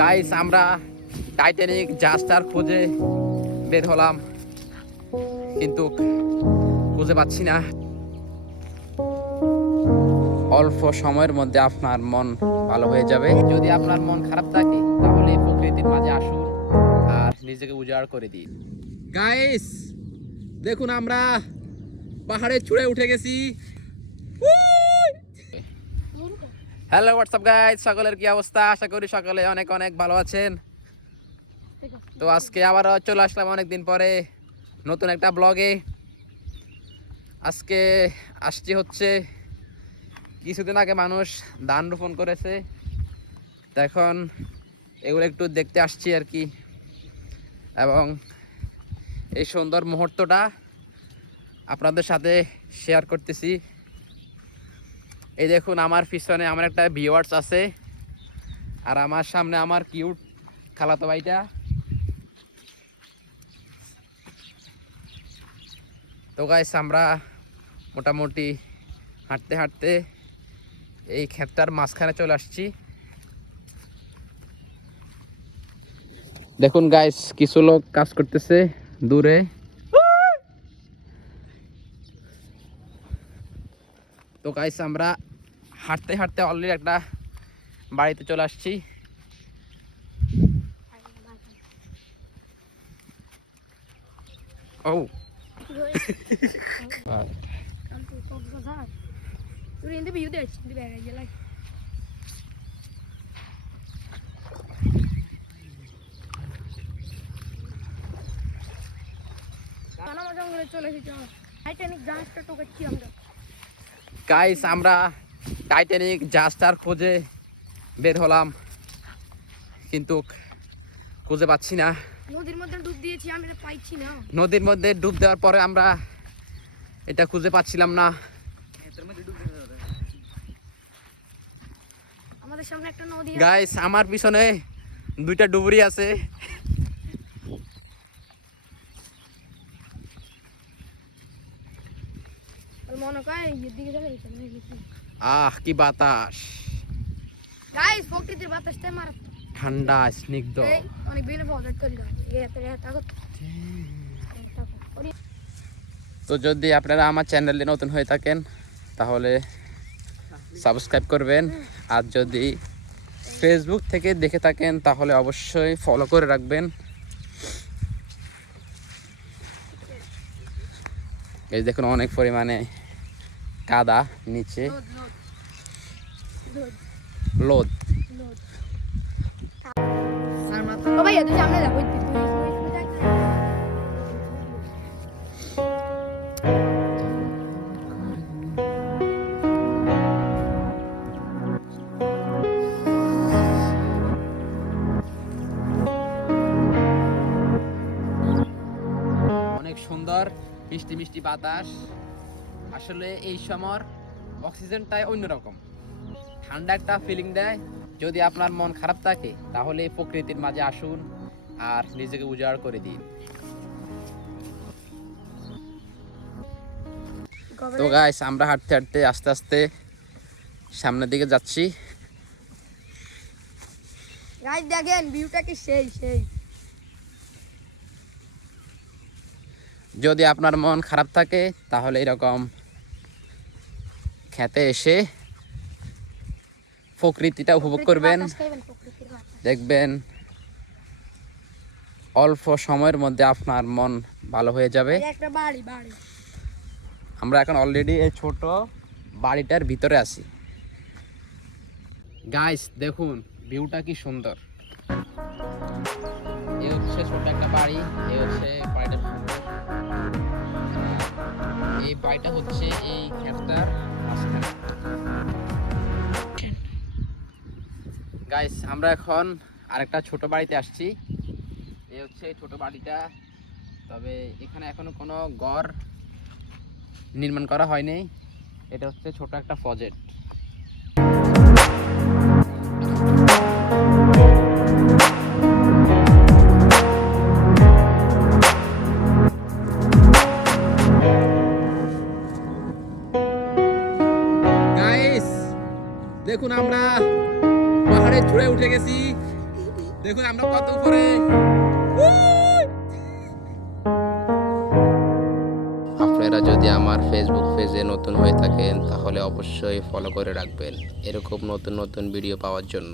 Guys আমরা Titanic জাহাজটার খোঁজে বের হলাম, কিন্তু খুঁজে পাচ্ছি না। অল্প সময়ের মধ্যে আপনার মন ভালো হয়ে যাবে। যদি আপনার মন খারাপ থাকে তাহলে প্রকৃতির মাঝে আসুন আর নিজেকে উজাড় করে দিন। গাইস দেখুন আমরা পাহাড়ে চূড়ে উঠে গেছি। হ্যালো হোয়াটসঅ্যাপ গাইস, সকলের কি অবস্থা? আশা করি সকলে অনেক অনেক ভালো আছেন। তো আজকে আবার চলে আসলাম অনেকদিন পরে নতুন একটা ব্লগে। আজকে আসছি হচ্ছে কিছুদিন আগে মানুষ ধান রোপণ করেছে, তো এখন এগুলো একটু দেখতে আসছি আর কি, এবং এই সুন্দর মুহূর্তটা আপনাদের সাথে শেয়ার করতেছি। এই দেখুন আমার পিছনে আমার একটা ভিউয়ার্স আছে, আর আমার সামনে আমার কিউট খালাতো ভাইটা। তো গাইস আমরা মোটামুটি হাঁটতে হাঁটতে এই ক্ষেতটার মাঝখানে চলে আসছি। দেখুন গাইস কিছু লোক কাজ করতেছে দূরে। তো গাইস আমরা হাঁটতে হাঁটতে অলরেডি একটা বাড়িতে চলে আসছি। ও গাইস আমরা টাইটানিক জাহাজটার খোঁজে বের হলাম, কিন্তু খুঁজে পাচ্ছি না। নদীর মধ্যে ডুব দিয়েছি, আমি এটা পাইছি না। নদীর মধ্যে ডুব দেওয়ার পরে আমরা এটা খুঁজে পাচ্ছিলাম না। আমাদের সামনে একটা নদী গাইস আমার পিছনে দুইটা ডুবুরি আছে। মনে করে এর দিকে চলে গেছে। আহ কি বাতাস, গাইস প্রকৃতির বাতাসটা মারাত্মক ঠান্ডা স্নিগ্ধ। অনেক বেনে ফরওয়ার্ড করি না তাকত। তো যদি আপনারা আমার চ্যানেলে নতুন হয়ে থাকেন তাহলে সাবস্ক্রাইব করবেন, আর যদি ফেসবুক থেকে দেখে থাকেন তাহলে অবশ্যই ফলো করে রাখবেন। এই দেখুন অনেক পরিমাণে কাদা নিচে, লোদ। ও ভাই তুই সামনে যা, অনেক সুন্দর মিষ্টি মিষ্টি বাতাস। আসলে এই সময় অক্সিজেনটাই অন্যরকম, ঠান্ডা একটা ফিলিং দেয়। যদি আপনার মন খারাপ থাকে তাহলে প্রকৃতির মাঝে আসুন আর নিজেকে উজাড় করে দিন। তো গাইস আমরা হাঁটতে হাঁটতে আস্তে আস্তে সামনের দিকে যাচ্ছি। গাইস দেখেন ভিউটা কি সেই সেই। যদি আপনার মন খারাপ থাকে তাহলে এরকম খেতে এসে প্রকৃতিটা উপভোগ করবেন, দেখবেন অল্প সময়ের মধ্যে আপনার মন ভালো হয়ে যাবে। একটা বাড়ি বাড়ি আমরা এখন অলরেডি এই ছোট বাড়িটার ভিতরে আছি। গাইস দেখুন ভিউটা কি সুন্দর। এই হচ্ছে ছোট একটা বাড়ি, এই হচ্ছে বাড়িটা সুন্দর। এই বাড়িটা হচ্ছে এই ক্ষেতটার মাঝখানে। গাইস আমরা এখন আরেকটা ছোট বাড়িতে আসছি। এই হচ্ছে এই ছোট বাড়িটা, তবে এখানে এখনো কোনো ঘর নির্মাণ করা হয়নি। এটা হচ্ছে ছোট একটা প্রজেক্ট। গাইস দেখুন আমরা পাহাড়ে চূড়ে উঠে গেছি। দেখুন আমরা কত উপরে। আপনারা যদি আমার ফেসবুক পেজে নতুন হয়ে থাকেন তাহলে অবশ্যই ফলো করে রাখবেন এরকম নতুন নতুন ভিডিও পাওয়ার জন্য।